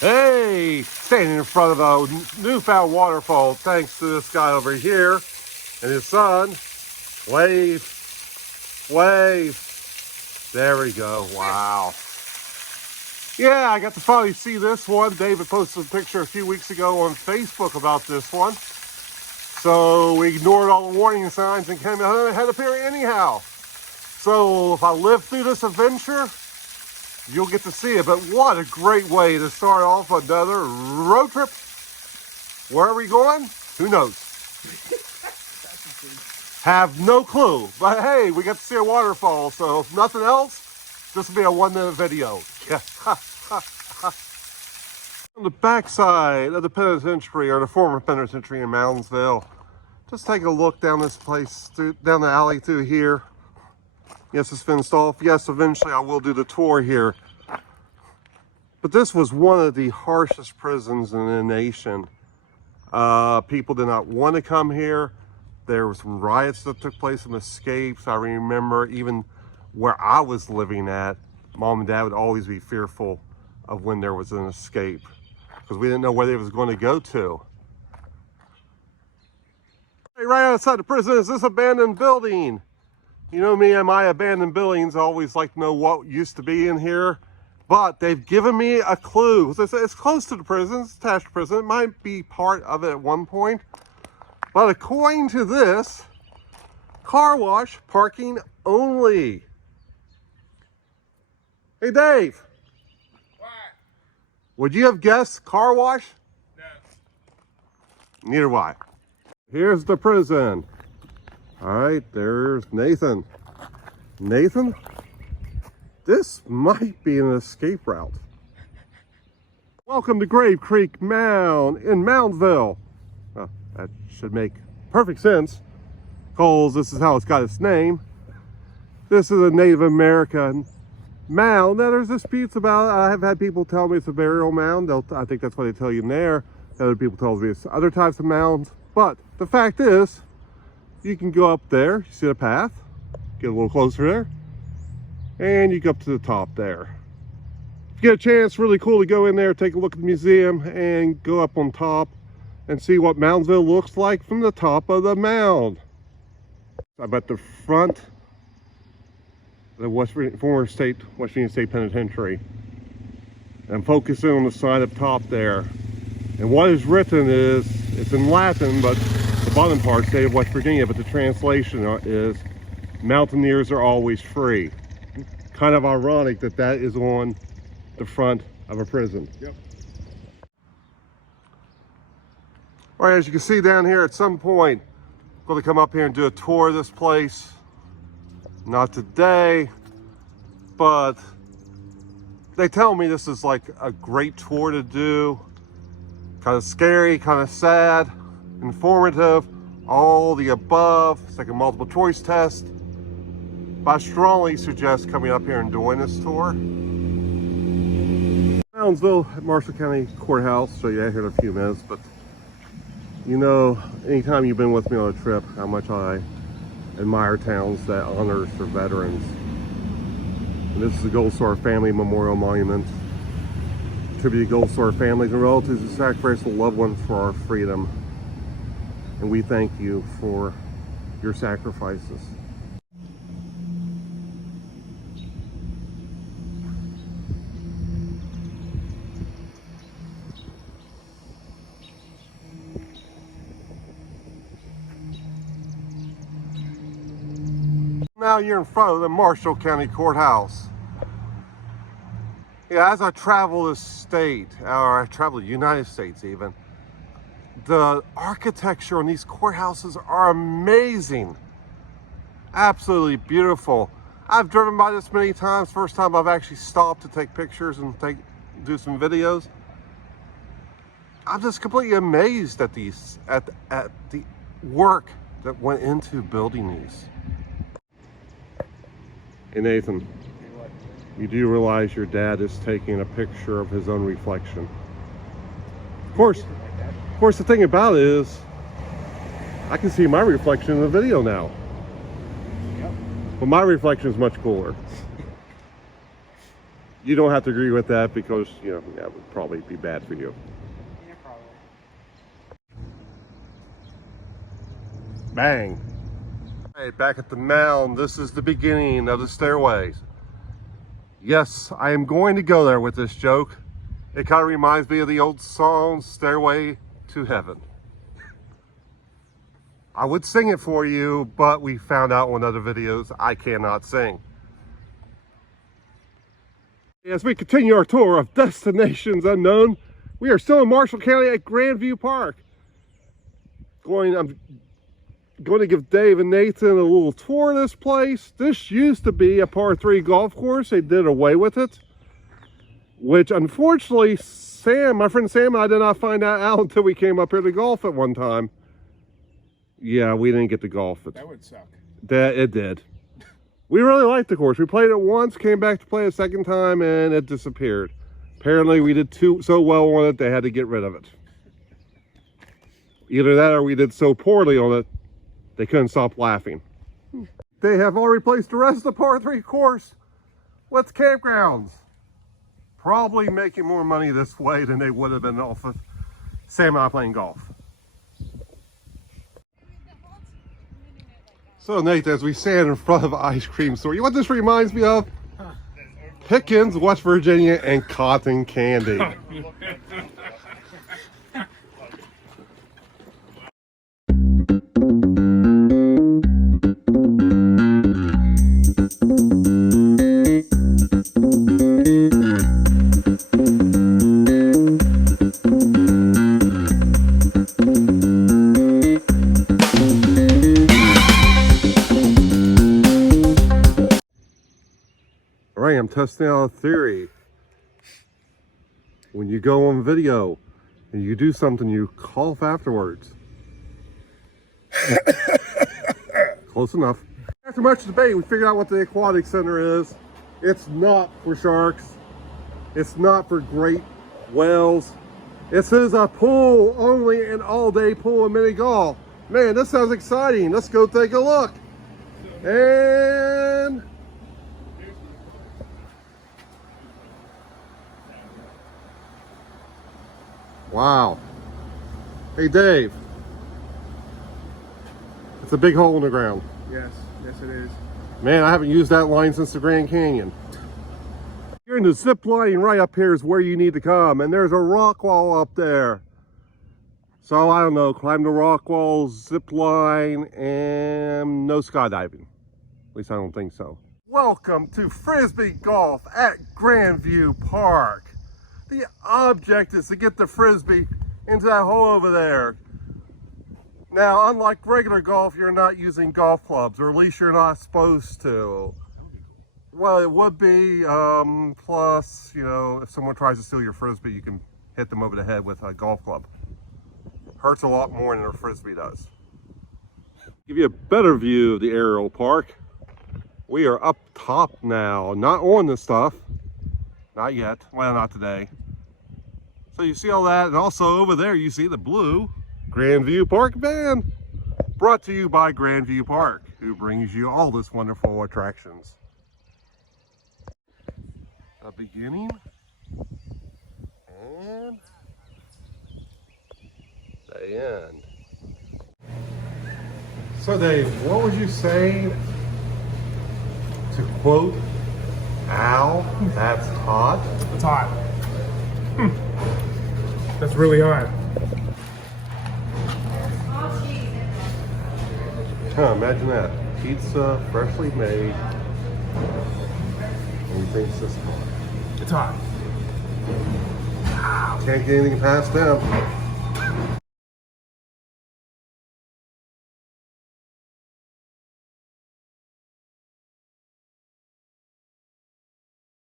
Hey, standing in front of a newfound waterfall thanks to this guy over here and his son. Wave, wave. There we go. Wow. Yeah, I got to finally see this one. David posted a picture a few weeks ago on Facebook about this one. So we ignored all the warning signs and came ahead up here anyhow. So if I live through this adventure, you'll get to see it. But what a great way to start off another road trip. Where are we going? Who knows? Have no clue. But hey, we got to see a waterfall. So if nothing else, this will be a 1-minute video. Yeah. On the backside of the penitentiary, or the former penitentiary in Moundsville, just take a look down this place, down the alley through here. Yes, it's fenced off. Yes, eventually I will do the tour here. But this was one of the harshest prisons in the nation. People did not want to come here. There were some riots that took place, some escapes. I remember even where I was living at, Mom and Dad would always be fearful of when there was an escape, because we didn't know where they was going to go to. Right outside the prison is this abandoned building. You know me and my abandoned buildings, I always like to know what used to be in here. But they've given me a clue. It's close to the prison, it's attached to the prison. It might be part of it at one point. But according to this, car wash, parking only. Hey Dave. What? Would you have guessed car wash? No. Neither would I. Here's the prison. All right, there's Nathan. Nathan, this might be an escape route. Welcome to Grave Creek Mound in Moundsville. Well, that should make perfect sense, because this is how it's got its name. This is a Native American mound. Now, there's disputes about it. I have had people tell me it's a burial mound. I think that's what they tell you in there. Other people tell me it's other types of mounds. But the fact is, you can go up there, you see the path, get a little closer there, and you go up to the top there. If you get a chance, really cool to go in there, take a look at the museum, and go up on top and see what Moundsville looks like from the top of the mound. I'm at the front of the former West Virginia State Penitentiary. And I'm focusing on the side up top there. And what is written is, it's in Latin, but the bottom part, state of West Virginia, but the translation is, mountaineers are always free. Kind of ironic that that is on the front of a prison. Yep. All right, as you can see down here, at some point, I'm going to come up here and do a tour of this place. Not today, but they tell me this is like a great tour to do. Kind of scary, kind of sad, informative, all the above. It's like a multiple choice test. But I strongly suggest coming up here and doing this tour. Moundsville at Marshall County Courthouse. Show you out here in a few minutes, but you know, anytime you've been with me on a trip, how much I admire towns that honors their veterans. And this is the Gold Star Family Memorial Monument. Tribute to Gold Star families and relatives who sacrificed a loved one for our freedom. And we thank you for your sacrifices. Now you're in front of the Marshall County Courthouse. Yeah, as I travel this state, or I travel the United States even, the architecture on these courthouses are amazing. Absolutely beautiful. I've driven by this many times. First time I've actually stopped to take pictures and do some videos. I'm just completely amazed at these, at the work that went into building these. Hey Nathan, you do realize your dad is taking a picture of his own reflection. Of course, the thing about it is, I can see my reflection in the video now. Yep. But my reflection is much cooler. You don't have to agree with that because, you know, that would probably be bad for you. Yeah, probably. Bang. Hey, back at the mound, this is the beginning of the stairways. Yes, I am going to go there with this joke. It kind of reminds me of the old song, Stairway to Heaven. I would sing it for you, but we found out on other videos I cannot sing. As we continue our tour of Destinations Unknown, we are still in Marshall County at Vue Park. I'm going to give Dave and Nathan a little tour of this place. This used to be a par 3 golf course. They did away with it, which unfortunately my friend Sam and I did not find out until we came up here to golf at one time. Yeah, we didn't get to golf it. That would suck. It did. We really liked the course. We played it once, came back to play a second time, and it disappeared. Apparently we did so well on it, they had to get rid of it. Either that or we did so poorly on it, they couldn't stop laughing. They have all replaced the rest of the par 3 course with campgrounds. Probably making more money this way than they would have been off of Sam and I playing golf. So Nate, as we stand in front of an ice cream store, you know what this reminds me of? Pickens, West Virginia, and cotton candy. I'm testing out a theory. When you go on video and you do something, you cough afterwards. Close enough. After much debate, we figured out what the aquatic center is. It's not for sharks. It's not for great whales. This is a pool only, an all-day pool and mini golf. Man, this sounds exciting. Let's go take a look. And wow. Hey Dave. It's a big hole in the ground. Yes, yes it is. Man, I haven't used that line since the Grand Canyon. You're in the zip line right up here is where you need to come. And there's a rock wall up there. So I don't know, climb the rock wall, zip line, and no skydiving. At least I don't think so. Welcome to Frisbee Golf at Vue Park. The object is to get the Frisbee into that hole over there. Now, unlike regular golf, you're not using golf clubs, or at least you're not supposed to. Well, it would be, plus, you know, if someone tries to steal your Frisbee, you can hit them over the head with a golf club. Hurts a lot more than a Frisbee does. Give you a better view of the aerial park. We are up top now, not on this stuff. Not yet. Well, not today. So you see all that, and also over there you see the blue Vue Park van. Brought to you by Vue Park, who brings you all this wonderful attractions. A beginning and the end. So Dave, what would you say to quote Al, that's hot? It's hot. That's really hot. Huh, imagine that. Pizza, freshly made. And he thinks it's hot. It's hot. Can't get anything past them.